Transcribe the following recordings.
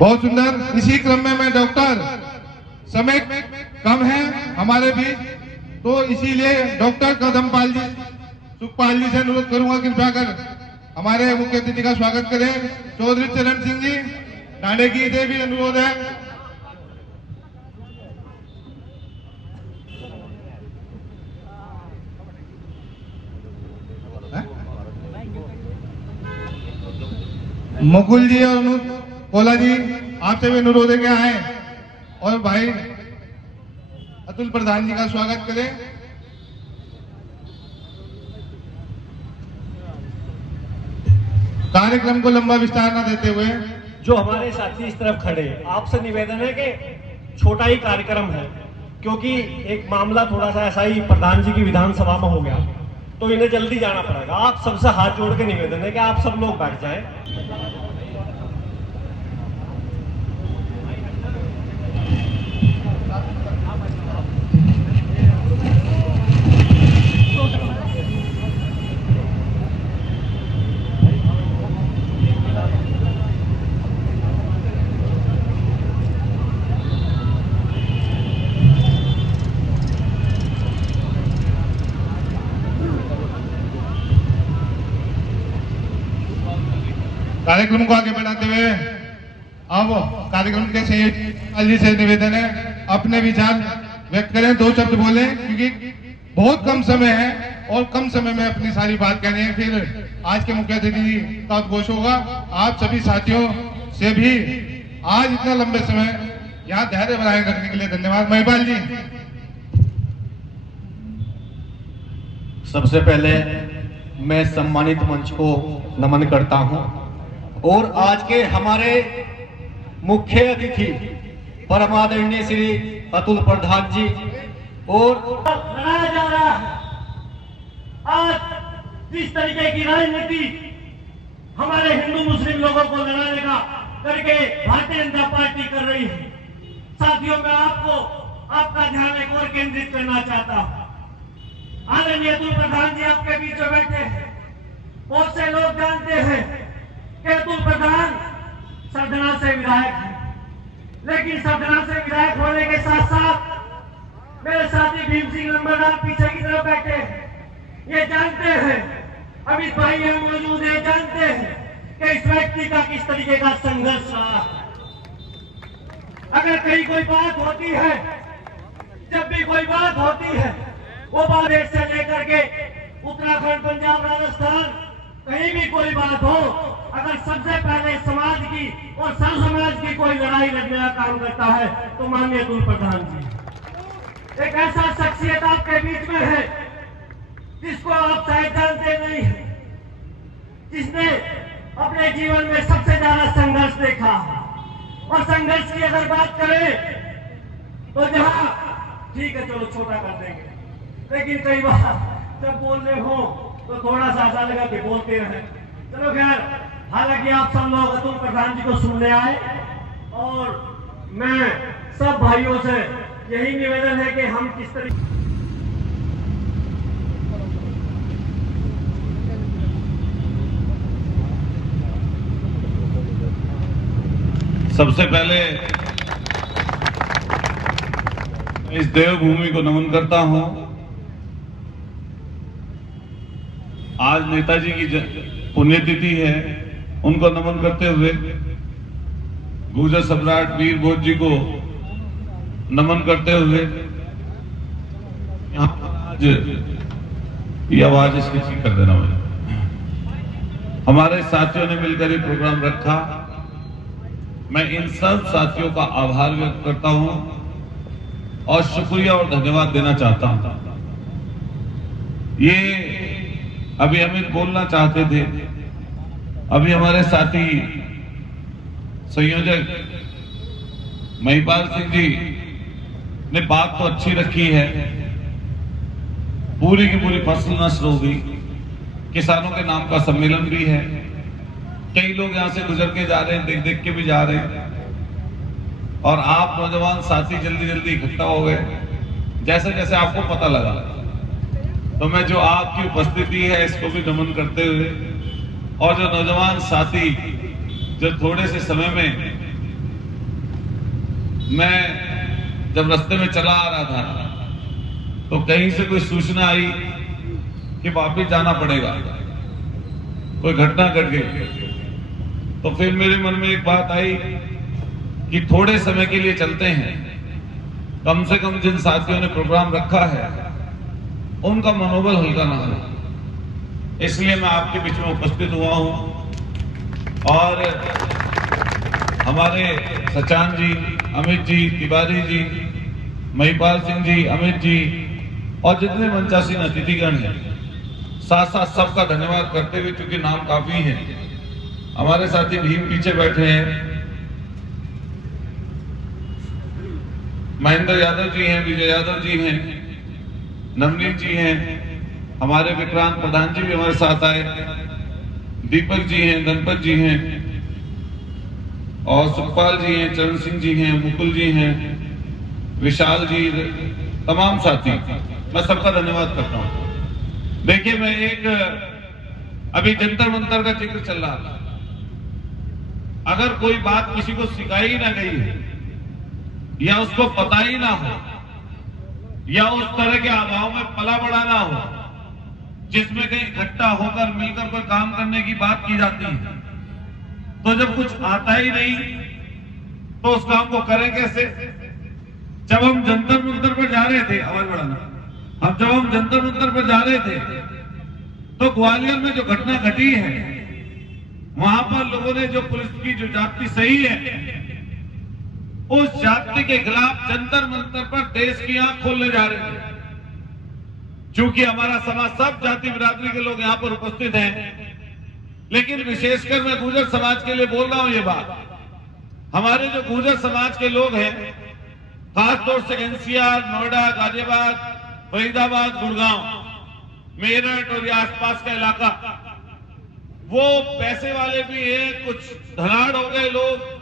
बहुत सुंदर। इसी क्रम में मैं डॉक्टर, समय कम है हमारे बीच, तो इसीलिए डॉक्टर कदमपाल जी, सुखपाल जी से अनुरोध करूंगा कृपया कर हमारे मुख्य अतिथि का स्वागत करें। चौधरी चरण सिंह जी डांडेकी से भी अनुरोध है। मुकुल जी और अनुज कोला जी आपसे भी अनुरोध है कि आए और भाई अतुल प्रधान जी का स्वागत करें। कार्यक्रम को लंबा विस्तार न देते हुए जो हमारे साथी इस तरफ खड़े, आपसे निवेदन है कि छोटा ही कार्यक्रम है, क्योंकि एक मामला थोड़ा सा ऐसा ही प्रधान जी की विधानसभा में हो गया, तो इन्हें जल्दी जाना पड़ेगा। आप सबसे हाथ जोड़ के निवेदन है कि आप सब लोग बैठ जाएं। कार्यक्रम को आगे बढ़ाते हुए अब कार्यक्रम के सहयोगी से निवेदन है अपने विचार व्यक्त करें, 2 शब्द बोले, क्योंकि बहुत कम समय है और कम समय में अपनी सारी बात कहनी है। फिर आज के मुख्य अतिथि का उद्घोष होगा। आप सभी साथियों से भी आज इतना लंबे समय यहाँ धैर्य बनाए रखने के लिए धन्यवाद। महिपाल जी। सबसे पहले मैं सम्मानित मंच को नमन करता हूं और आज के हमारे मुख्य अतिथि परमादरणीय श्री अतुल प्रधान जी और लड़ाया जा रहा है। आज जिस तरीके की राजनीति हमारे हिंदू मुस्लिम लोगों को लड़ाने का करके भारतीय जनता पार्टी कर रही है, साथियों मैं आपका ध्यान एक और केंद्रित करना चाहता हूं। आदरणीय अतुल प्रधान जी आपके बीच में बैठे हैं। बहुत से लोग जानते हैं कि अतुल प्रधान सरधना से विधायक है, लेकिन सरधना से विधायक होने के साथ साथ मेरे साथी भीम सिंह नंबरदार पीछे की तरफ बैठे हैं, ये जानते हैं, अमित भाई यहाँ मौजूद है, जानते हैं कि इस व्यक्ति का किस तरीके का संघर्ष रहा। अगर कहीं कोई बात होती है, जब भी कोई बात होती है, वो बात से लेकर के उत्तराखंड, पंजाब, राजस्थान, कहीं भी कोई बात हो, अगर सबसे पहले समाज की और सर्व समाज की कोई लड़ाई लड़ने का काम करता है तो माननीय अतुल प्रधान जी। एक ऐसा शख्सियत आपके बीच में है जिसको आप शायद जानते नहीं है, जिसने अपने जीवन में सबसे ज्यादा संघर्ष देखा। और संघर्ष की अगर बात करें तो जहां ठीक है चलो छोटा कर देंगे, लेकिन कई बार जब बोलने हो तो थोड़ा सा ऐसा लगा कि बोलते रहे। चलो खैर, हालांकि आप सब लोग अतुल प्रधान जी को सुनने आए और मैं सब भाइयों से यही निवेदन है कि हम किस तरीके सबसे पहले इस देवभूमि को नमन करता हूं। आज नेताजी की पुण्यतिथि है, उनको नमन करते हुए गुर्जर सम्राट वीर भोज जी को नमन करते हुए यहाँ आज ये आवाज इसकी ठीक कर देना मुझे। हमारे साथियों ने मिलकर ये प्रोग्राम रखा, मैं इन सब साथियों का आभार व्यक्त करता हूं और शुक्रिया और धन्यवाद देना चाहता हूं। ये अभी अमित बोलना चाहते थे, अभी हमारे साथी संयोजक महिपाल सिंह जी ने बात तो अच्छी रखी है, पूरी की पूरी फसल नष्ट हो गई, किसानों के नाम का सम्मेलन भी है, कई लोग यहां से गुजर के जा रहे हैं, देख देख के भी जा रहे हैं, और आप नौजवान साथी जल्दी जल्दी इकट्ठा हो गए। जैसे जैसे आपको पता लगा तो मैं जो आपकी उपस्थिति है इसको भी नमन करते हुए, और जो नौजवान साथी जो थोड़े से समय में मैं जब रास्ते में चला आ रहा था तो कहीं से कोई सूचना आई कि वापिस जाना पड़ेगा, कोई घटना घट गई। तो फिर मेरे मन में एक बात आई कि थोड़े समय के लिए चलते हैं, कम से कम जिन साथियों ने प्रोग्राम रखा है उनका मनोबल हल्का ना हो। इसलिए मैं आपके बीच में उपस्थित हुआ हूं। और हमारे सचान जी, अमित जी, तिवारी जी, महिपाल सिंह जी, अमित जी और जितने मंचासीन अतिथिगण हैं, साथ साथ सबका धन्यवाद करते हुए, क्योंकि नाम काफी है। हमारे साथी भीम पीछे बैठे हैं, महेंद्र यादव जी हैं, विजय यादव जी हैं, नवनीत जी हैं, हमारे विक्रांत प्रधान जी भी हमारे साथ आए, दीपक जी हैं, गणपत जी हैं और सुखपाल जी हैं, चरण सिंह जी हैं, मुकुल जी हैं, विशाल जी, तमाम साथी, मैं सबका धन्यवाद करता हूं। देखिए, मैं एक अभी जंतर मंतर का जिक्र चल रहा था। अगर कोई बात किसी को सिखाई ना गई है या उसको पता ही ना हो या उस तरह के अभाव में पला बड़ा ना हो जिसमें कहीं इकट्ठा होकर मिलकर कोई काम करने की बात की जाती है, तो जब कुछ आता ही नहीं तो उस काम को करें कैसे? जब हम जंतर मंतर पर जा रहे थे, आवाज बढ़ाना, जब हम जंतर मंतर पर जा रहे थे तो ग्वालियर में जो घटना घटी है, वहां पर लोगों ने जो पुलिस की जो जाति सही है, उस जाति के खिलाफ जंतर मंतर पर देश की आंख खोलने जा रहे थे। चूंकि हमारा समाज सब जाति बिरादरी के लोग यहां पर उपस्थित हैं, लेकिन विशेषकर मैं गुर्जर समाज के लिए बोल रहा हूं ये बात। हमारे जो गुर्जर समाज के लोग हैं, खासतौर से एनसीआर, नोएडा, गाजियाबाद, फरीदाबाद, गुड़गांव, मेरठ और ये आसपास का इलाका, वो पैसे वाले भी हैं, कुछ धनाढ़ हो गए लोग।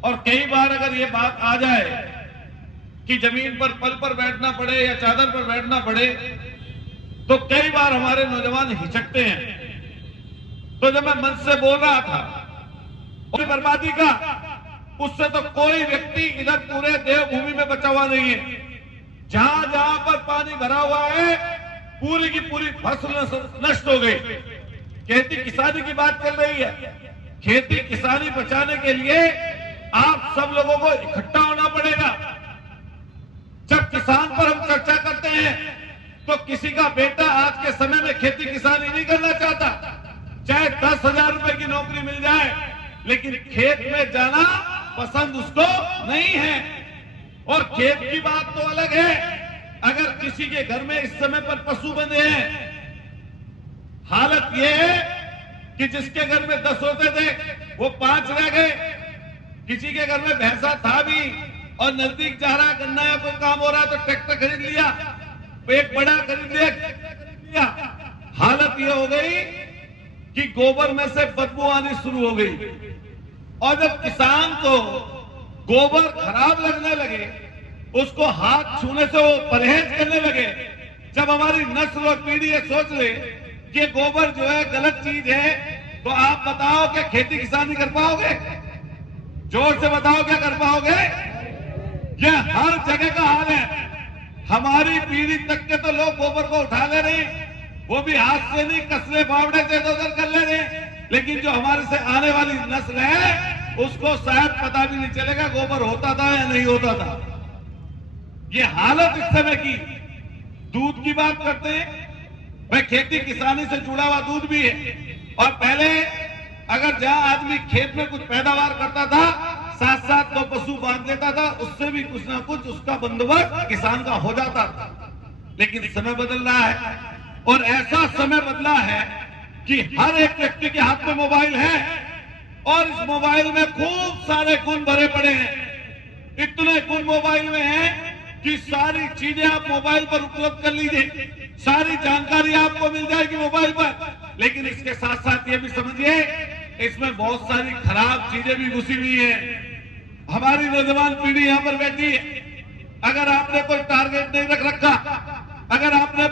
और कई बार अगर ये बात आ जाए कि जमीन पर पल पर बैठना पड़े या चादर पर बैठना पड़े, तो कई बार हमारे नौजवान हिचकते हैं। तो जब मैं मंच से बोल रहा था और बर्बादी का, उससे तो कोई व्यक्ति इधर पूरे देवभूमि में बचा हुआ नहीं है। जहां जहां पर पानी भरा हुआ है, पूरी की पूरी फसल नष्ट हो गई। खेती किसानी की बात चल रही है। खेती किसानी बचाने के लिए आप सब लोगों को इकट्ठा होना पड़ेगा। जब किसान पर हम चर्चा करते हैं तो किसी का बेटा आज के समय में खेती किसानी नहीं करना चाहता, चाहे 10,000 रुपए की नौकरी मिल जाए, लेकिन खेत में जाना पसंद उसको नहीं है। और खेत की बात तो अलग है। अगर किसी के घर में इस समय पर पशु बंधे हैं, हालत यह है कि जिसके घर में 10 होते थे वो 5 रह गए। किसी के घर में भैंसा था भी और नजदीक जा रहा, गन्ना या कोई काम हो रहा तो ट्रैक्टर खरीद लिया, एक बड़ा खरीद लिया। हालत यह हो गई कि गोबर में से बदबू आनी शुरू हो गई। और जब किसान को गोबर खराब लगने लगे, उसको हाथ छूने से वो परहेज करने लगे, जब हमारी नस्ल और पीढ़ी ये सोच ले कि गोबर जो है गलत चीज है, तो आप बताओ क्या खेती किसानी कर पाओगे? जोर से बताओ क्या कर पाओगे? ये हर जगह का हाल है। हमारी पीढ़ी तक के तो लोग गोबर को उठा ले रहे, वो भी हाथ से नहीं, कसले फावड़े से इधर कर ले रहे। लेकिन जो हमारे से आने वाली नस्ल है, उसको शायद पता भी नहीं चलेगा गोबर होता था या नहीं होता था। ये हालत इस समय की। दूध की बात करते हैं, भाई खेती किसानी से जुड़ा हुआ दूध भी है। और पहले अगर जहां आदमी खेत में कुछ पैदावार करता था, साथ साथ 2 पशु बांध देता था, उससे भी कुछ ना कुछ उसका बंदोबस्त किसान का हो जाता था। लेकिन समय बदल रहा है, और ऐसा समय बदला है कि हर एक व्यक्ति के हाथ में मोबाइल है, और इस मोबाइल में खूब सारे गुण भरे पड़े हैं। इतने गुण मोबाइल में हैं कि सारी चीजें आप मोबाइल पर उपलब्ध कर लीजिए, सारी जानकारी आपको मिल जाएगी मोबाइल पर। लेकिन इसके साथ साथ ये भी समझिए, इसमें बहुत सारी खराब चीजें भी घुसी हुई है। हमारी नौजवान पीढ़ी यहां पर बैठी है। अगर आपने कोई टारगेट नहीं रख रखा, अगर आपने